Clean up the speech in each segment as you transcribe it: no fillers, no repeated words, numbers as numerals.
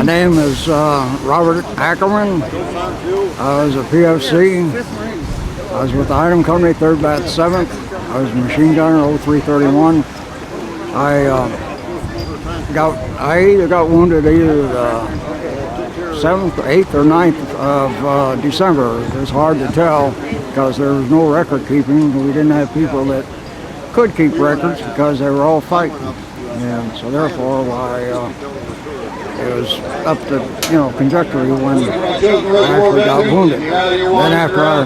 My name is Robert Ackerman. I was a PFC. I was with the Item Company, 3rd Bat 7th. I was a machine gunner, 0331. I either got wounded either the 7th, 8th, or 9th of December. It's hard to tell because there was no record keeping. We didn't have people that could keep records because they were all fighting. And so therefore, it was up to, conjecture when I actually got wounded. Then after I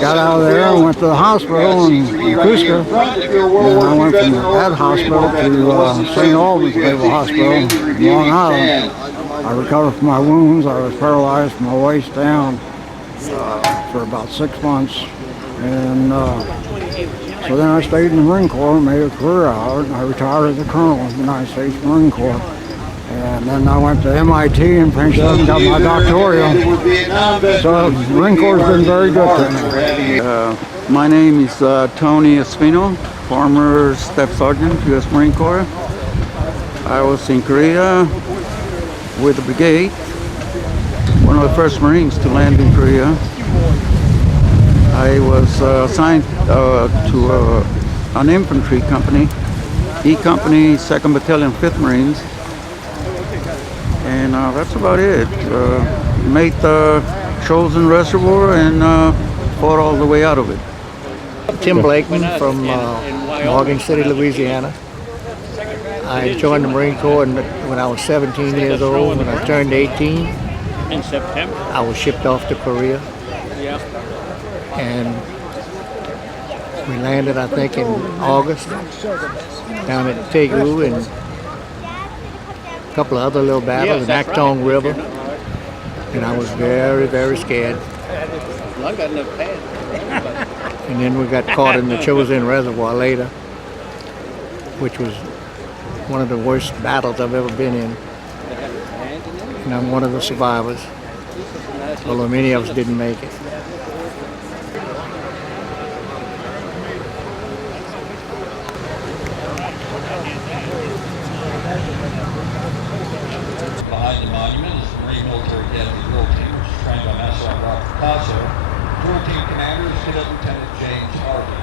got out of there and went to the hospital in Cusco, and I went from that hospital to St. Albans Naval Hospital in Long Island. I recovered from my wounds. I was paralyzed from my waist down for about 6 months. And so then I stayed in the Marine Corps and made a career out. I retired as a colonel in the United States Marine Corps. And then I went to MIT and finished up and got my doctoral. So the Marine Corps has been very good to me. My name is Tony Espino, former Staff Sergeant, U.S. Marine Corps. I was in Korea with the brigade, one of the first Marines to land in Korea. I was assigned to an infantry company, E Company, 2nd Battalion, 5th Marines. And that's about it. Made the Chosin Reservoir and fought all the way out of it. Tim Blakeman from Morgan City, Louisiana. I joined the Marine Corps when I was 17 years old. When I turned 18, in September, I was shipped off to Korea. And we landed, I think, in August down at Daegu and a couple of other little battles in Actong River. And I was very, very scared. And then we got caught in the Chosin Reservoir later, which was one of the worst battles I've ever been in. And I'm one of the survivors, although many of us didn't make it. Behind the monument is the Marine Military Academy Drill Team, which is trained by Master Sergeant Ralph Picasso. Drill Team Commander is Cadet Lieutenant James Harvey.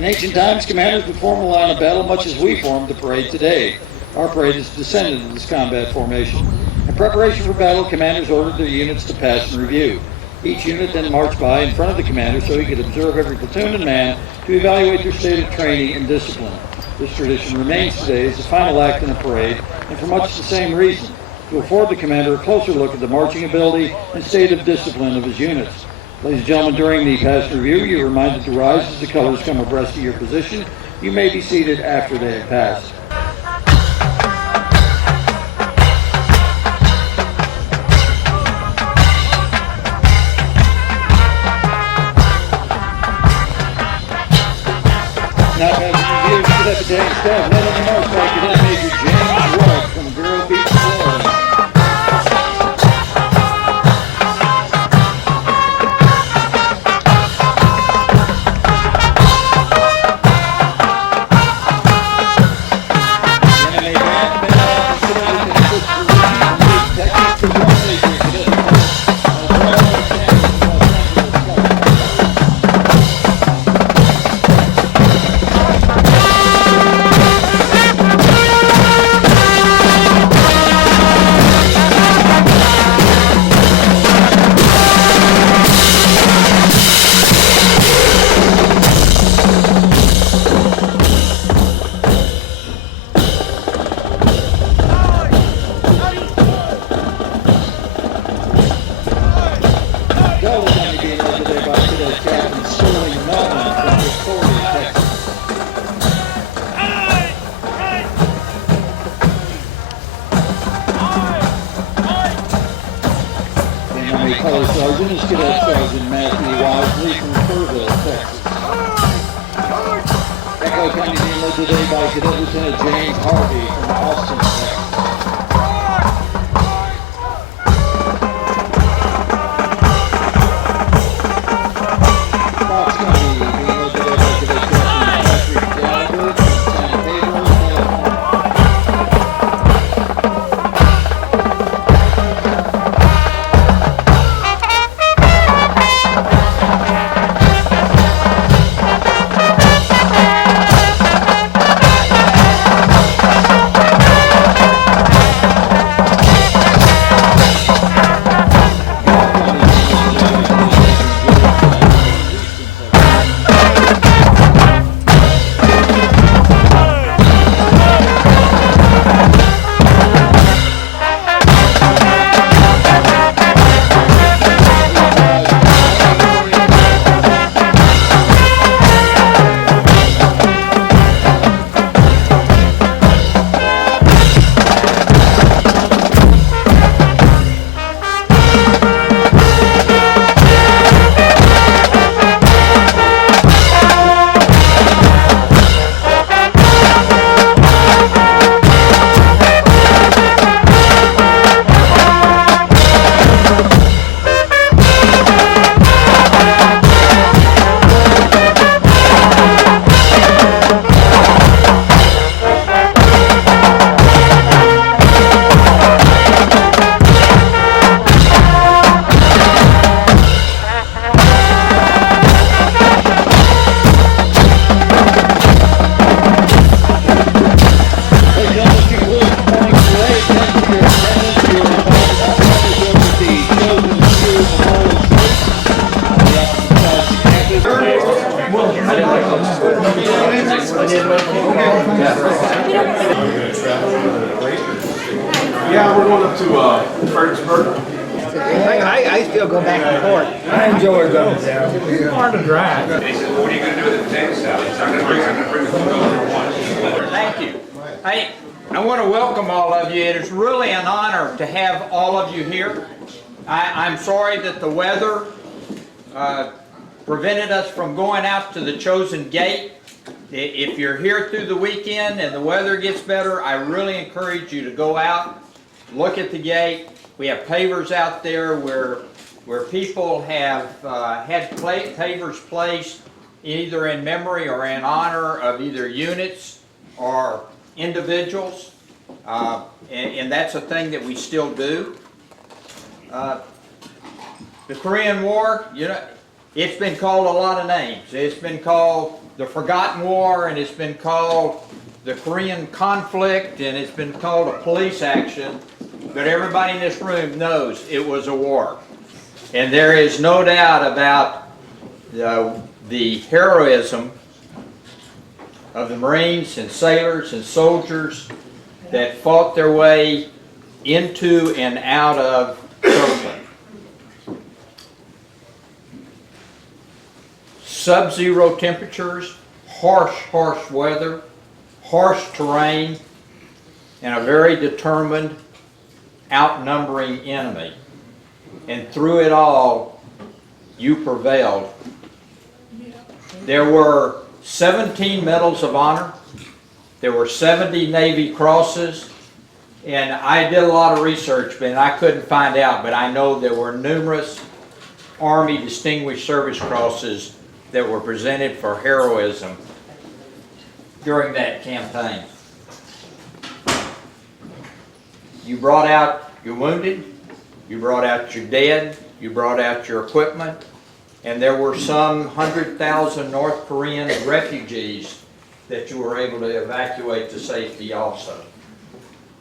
In ancient times, commanders would form a line of battle much as we formed the parade today. Our parade is descendant of this combat formation. In preparation for battle, commanders ordered their units to pass and review. Each unit then marched by in front of the commander so he could observe every platoon and man to evaluate their state of training and discipline. This tradition remains today as the final act in a parade, and for much the same reason, to afford the commander a closer look at the marching ability and state of discipline of his units. Ladies and gentlemen, during the pass review, you're reminded to rise as the colors come abreast of your position. You may be seated after they have passed. Now, as review, Cadet Battalion staff, led on the march by Cadet Major James Rudd from Vero Beach, Florida. Color Sergeant is Cadet Sergeant Matthew Wisely from Kerrville, Texas. Echo County being led today by Cadet Lieutenant James Harvey from Austin, Texas. Fox County being led today by Cadet Captain Patrick Gallagher from San Pedro, California. Yeah, we're going up to Fredericksburg. I still go back and forth. I enjoy going down. It's hard to drive. And he said, well, what are you going to do with the potato salad? He said, I'm going to bring the food over one. Thank you. Hey, I want to welcome all of you. It is really an honor to have all of you here. I'm sorry that the weather prevented us from going out to the Chosin Gate. If you're here through the weekend and the weather gets better, I really encourage you to go out, look at the gate. We have pavers out there where people have had pavers placed either in memory or in honor of either units or individuals, and that's a thing that we still do. The Korean War, you know, It's been called a lot of names. It's been called the Forgotten War, and it's been called the Korean conflict, and it's been called a police action, but everybody in this room knows it was a war. And there is no doubt about the heroism of the Marines and sailors and soldiers that fought their way into and out of Chosin. Sub-zero temperatures, harsh weather, harsh terrain, and a very determined, outnumbering enemy. And through it all, you prevailed. There were 17 medals of honor. There were 70 Navy crosses. And I did a lot of research, but I couldn't find out, but I know there were numerous Army Distinguished Service Crosses that were presented for heroism during that campaign. You brought out your wounded, you brought out your dead, you brought out your equipment, and there were some 100,000 North Korean refugees that you were able to evacuate to safety also.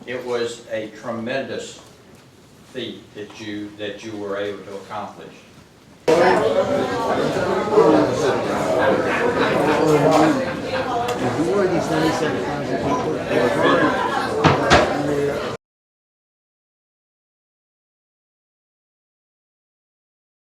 It was a tremendous feat that you were able to accomplish.